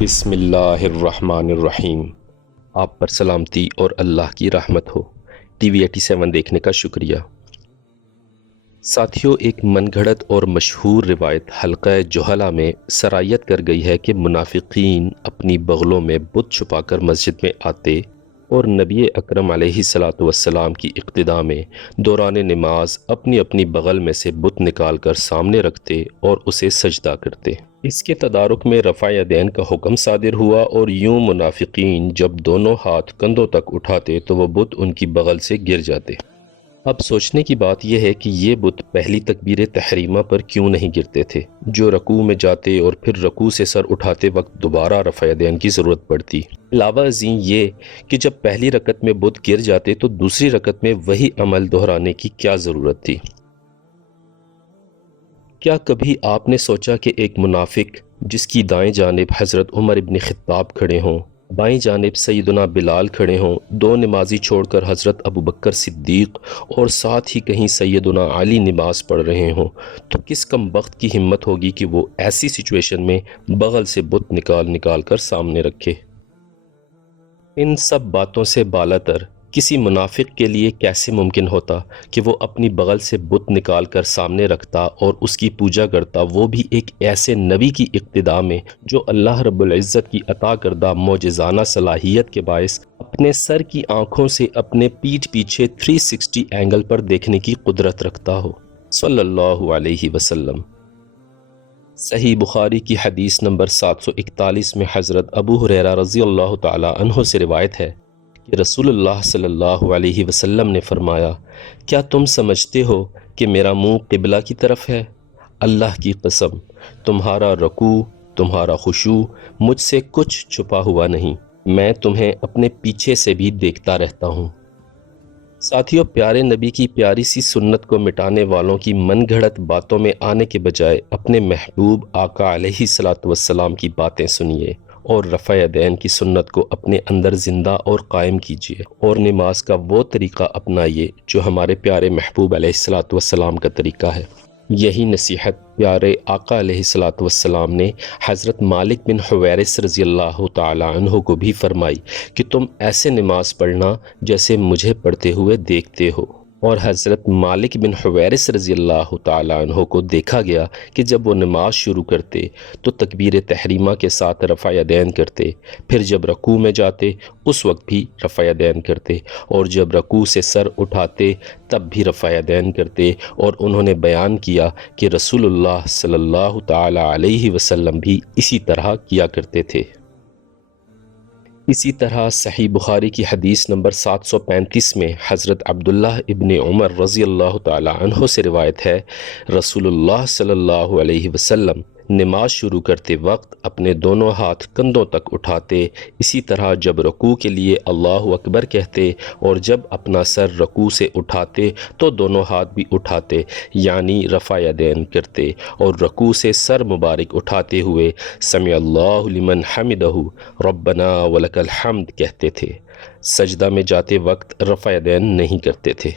بسم اللہ الرحمن الرحیم۔ آپ پر سلامتی اور اللہ کی رحمت ہو۔ ٹی وی 87 دیکھنے کا شکریہ۔ ساتھیوں، ایک من گھڑت اور مشہور روایت حلقہ جوہلا میں سرایت کر گئی ہے کہ منافقین اپنی بغلوں میں بت چھپا کر مسجد میں آتے اور نبی اکرم علیہ الصلاۃ والسلام کی اقتداء میں دوران نماز اپنی اپنی بغل میں سے بت نکال کر سامنے رکھتے اور اسے سجدہ کرتے۔ اس کے تدارک میں رفع یدین کا حکم صادر ہوا اور یوں منافقین جب دونوں ہاتھ کندھوں تک اٹھاتے تو وہ بت ان کی بغل سے گر جاتے۔ اب سوچنے کی بات یہ ہے کہ یہ بت پہلی تکبیر تحریمہ پر کیوں نہیں گرتے تھے، جو رکوع میں جاتے اور پھر رکوع سے سر اٹھاتے وقت دوبارہ رفع یدین کی ضرورت پڑتی۔ علاوہ ازیں یہ کہ جب پہلی رکعت میں بت گر جاتے تو دوسری رکعت میں وہی عمل دہرانے کی کیا ضرورت تھی؟ کیا کبھی آپ نے سوچا کہ ایک منافق جس کی دائیں جانب حضرت عمر ابن خطاب کھڑے ہوں، بائیں جانب سیدنا بلال کھڑے ہوں، دو نمازی چھوڑ کر حضرت ابوبکر صدیق اور ساتھ ہی کہیں سیدنا علی نماز پڑھ رہے ہوں، تو کس کم بخت کی ہمت ہوگی کہ وہ ایسی سچویشن میں بغل سے بت نکال نکال کر سامنے رکھے؟ ان سب باتوں سے بالاتر کسی منافق کے لیے کیسے ممکن ہوتا کہ وہ اپنی بغل سے بت نکال کر سامنے رکھتا اور اس کی پوجا کرتا، وہ بھی ایک ایسے نبی کی اقتداء میں جو اللہ رب العزت کی عطا کردہ معجزانہ صلاحیت کے باعث اپنے سر کی آنکھوں سے اپنے پیٹھ پیچھے 360 اینگل پر دیکھنے کی قدرت رکھتا ہو، صلی اللہ علیہ وسلم۔ صحیح بخاری کی حدیث نمبر 741 میں حضرت ابو ہریرہ رضی اللہ تعالی عنہ سے روایت ہے کہ رسول اللہ صلی اللہ علیہ وسلم نے فرمایا، کیا تم سمجھتے ہو کہ میرا منہ قبلہ کی طرف ہے؟ اللہ کی قسم، تمہارا رکوع، تمہارا خشوع مجھ سے کچھ چھپا ہوا نہیں، میں تمہیں اپنے پیچھے سے بھی دیکھتا رہتا ہوں۔ ساتھیوں، پیارے نبی کی پیاری سی سنت کو مٹانے والوں کی من گھڑت باتوں میں آنے کے بجائے اپنے محبوب آقا علیہ الصلاۃ والسلام کی باتیں سنیے اور رفع یدین کی سنت کو اپنے اندر زندہ اور قائم کیجیے اور نماز کا وہ طریقہ اپنائیے جو ہمارے پیارے محبوب علیہ الصلاۃ والسلام کا طریقہ ہے۔ یہی نصیحت پیارے آقا علیہ الصلاۃ والسلام نے حضرت مالک بن حویرث رضی اللہ تعالی عنہ کو بھی فرمائی کہ تم ایسے نماز پڑھنا جیسے مجھے پڑھتے ہوئے دیکھتے ہو، اور حضرت مالک بن حویرث رضی اللہ تعالی عنہ کو دیکھا گیا کہ جب وہ نماز شروع کرتے تو تکبیر تحریمہ کے ساتھ رفع یدین کرتے، پھر جب رکوع میں جاتے اس وقت بھی رفع یدین کرتے، اور جب رکوع سے سر اٹھاتے تب بھی رفع یدین کرتے، اور انہوں نے بیان کیا کہ رسول اللہ صلی اللہ تعالی علیہ وسلم بھی اسی طرح کیا کرتے تھے۔ اسی طرح صحیح بخاری کی حدیث نمبر 735 میں حضرت عبداللہ ابن عمر رضی اللہ تعالی عنہ سے روایت ہے، رسول اللہ صلی اللہ علیہ وسلم نماز شروع کرتے وقت اپنے دونوں ہاتھ کندھوں تک اٹھاتے، اسی طرح جب رکوع کے لیے اللہ اکبر کہتے اور جب اپنا سر رکوع سے اٹھاتے تو دونوں ہاتھ بھی اٹھاتے، یعنی رفع یدین کرتے، اور رکوع سے سر مبارک اٹھاتے ہوئے سمع اللہ لمن حمدہ ربنا ولک الحمد کہتے تھے۔ سجدہ میں جاتے وقت رفع یدین نہیں کرتے تھے۔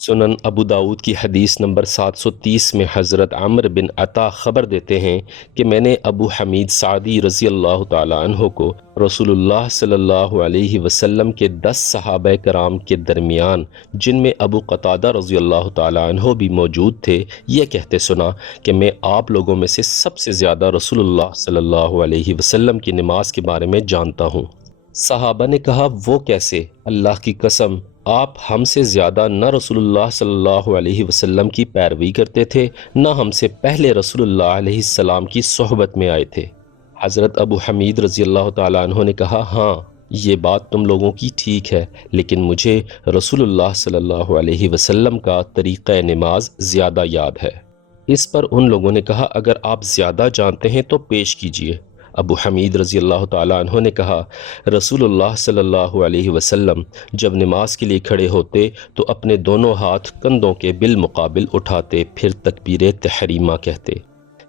سنن ابو داود کی حدیث نمبر 730 میں حضرت عمر بن عطا خبر دیتے ہیں کہ میں نے ابو حمید سعدی رضی اللہ تعالی عنہ کو رسول اللہ صلی اللہ علیہ وسلم کے 10 صحابہ کرام کے درمیان، جن میں ابو قتادہ رضی اللہ تعالی عنہ بھی موجود تھے، یہ کہتے سنا کہ میں آپ لوگوں میں سے سب سے زیادہ رسول اللہ صلی اللہ علیہ وسلم کی نماز کے بارے میں جانتا ہوں۔ صحابہ نے کہا، وہ کیسے؟ اللہ کی قسم، آپ ہم سے زیادہ نہ رسول اللہ صلی اللہ علیہ وسلم کی پیروی کرتے تھے، نہ ہم سے پہلے رسول اللہ علیہ السلام کی صحبت میں آئے تھے۔ حضرت ابو حمید رضی اللہ تعالیٰ عنہ نے کہا، ہاں یہ بات تم لوگوں کی ٹھیک ہے، لیکن مجھے رسول اللہ صلی اللہ علیہ وسلم کا طریقہ نماز زیادہ یاد ہے۔ اس پر ان لوگوں نے کہا، اگر آپ زیادہ جانتے ہیں تو پیش کیجئے۔ ابو حمید رضی اللہ تعالیٰ عنہ نے کہا، رسول اللہ صلی اللہ علیہ وسلم جب نماز کے لیے کھڑے ہوتے تو اپنے دونوں ہاتھ کندھوں کے بالمقابل اٹھاتے، پھر تکبیر تحریمہ کہتے،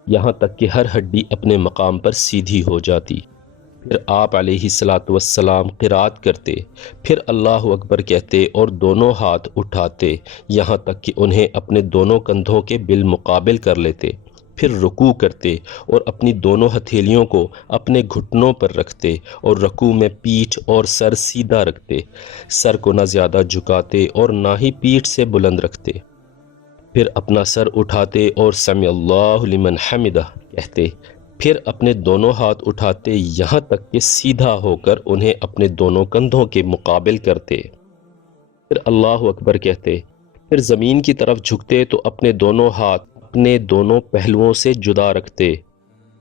یہاں تک کہ ہر ہڈی اپنے مقام پر سیدھی ہو جاتی، پھر آپ علیہ الصلاۃ والسلام قرات کرتے، پھر اللہ اکبر کہتے اور دونوں ہاتھ اٹھاتے، یہاں تک کہ انہیں اپنے دونوں کندھوں کے بالمقابل کر لیتے، پھر رکوع کرتے اور اپنی دونوں ہتھیلیوں کو اپنے گھٹنوں پر رکھتے اور رکوع میں پیٹھ اور سر سیدھا رکھتے، سر کو نہ زیادہ جھکاتے اور نہ ہی پیٹھ سے بلند رکھتے۔ پھر اپنا سر اٹھاتے اور سمع اللہ لمن حمدہ کہتے، پھر اپنے دونوں ہاتھ اٹھاتے یہاں تک کہ سیدھا ہو کر انہیں اپنے دونوں کندھوں کے مقابل کرتے، پھر اللہ اکبر کہتے، پھر زمین کی طرف جھکتے تو اپنے دونوں ہاتھ اپنے دونوں پہلوؤں سے جدا رکھتے،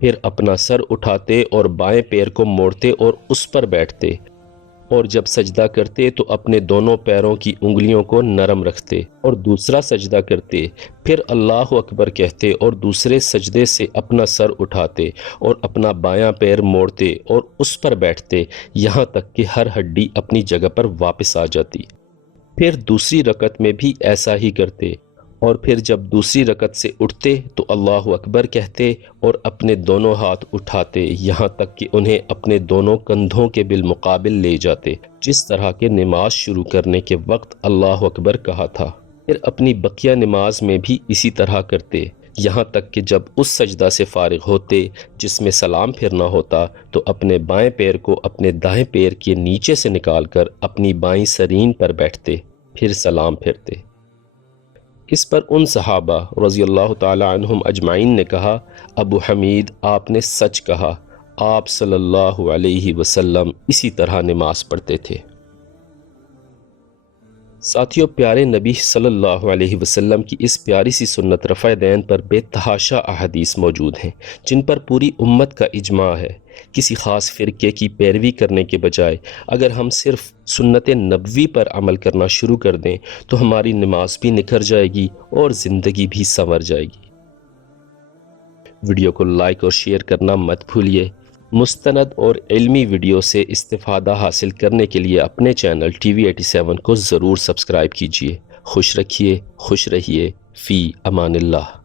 پھر اپنا سر اٹھاتے اور بائیں پیر کو موڑتے اور اس پر بیٹھتے، اور جب سجدہ کرتے تو اپنے دونوں پیروں کی انگلیوں کو نرم رکھتے اور دوسرا سجدہ کرتے، پھر اللہ اکبر کہتے اور دوسرے سجدے سے اپنا سر اٹھاتے اور اپنا بایاں پیر موڑتے اور اس پر بیٹھتے یہاں تک کہ ہر ہڈی اپنی جگہ پر واپس آ جاتی۔ پھر دوسری رکعت میں بھی ایسا ہی کرتے، اور پھر جب دوسری رکعت سے اٹھتے تو اللہ اکبر کہتے اور اپنے دونوں ہاتھ اٹھاتے یہاں تک کہ انہیں اپنے دونوں کندھوں کے بالمقابل لے جاتے، جس طرح کے نماز شروع کرنے کے وقت اللہ اکبر کہا تھا۔ پھر اپنی بقیہ نماز میں بھی اسی طرح کرتے، یہاں تک کہ جب اس سجدہ سے فارغ ہوتے جس میں سلام پھرنا ہوتا تو اپنے بائیں پیر کو اپنے دائیں پیر کے نیچے سے نکال کر اپنی بائیں سرین پر بیٹھتے، پھر سلام پھرتے۔ اس پر ان صحابہ رضی اللہ تعالی عنہم اجمعین نے کہا، ابو حمید آپ نے سچ کہا، آپ صلی اللہ علیہ وسلم اسی طرح نماز پڑھتے تھے۔ ساتھیوں، پیارے نبی صلی اللہ علیہ وسلم کی اس پیاری سی سنت رفع دین پر بے تحاشا احادیث موجود ہیں جن پر پوری امت کا اجماع ہے۔ کسی خاص فرقے کی پیروی کرنے کے بجائے اگر ہم صرف سنت نبوی پر عمل کرنا شروع کر دیں تو ہماری نماز بھی نکھر جائے گی اور زندگی بھی سنور جائے گی۔ ویڈیو کو لائک اور شیئر کرنا مت بھولیے۔ مستند اور علمی ویڈیو سے استفادہ حاصل کرنے کے لیے اپنے چینل ٹی وی 87 کو ضرور سبسکرائب کیجیے۔ خوش رکھیے، خوش رہیے، فی امان اللہ۔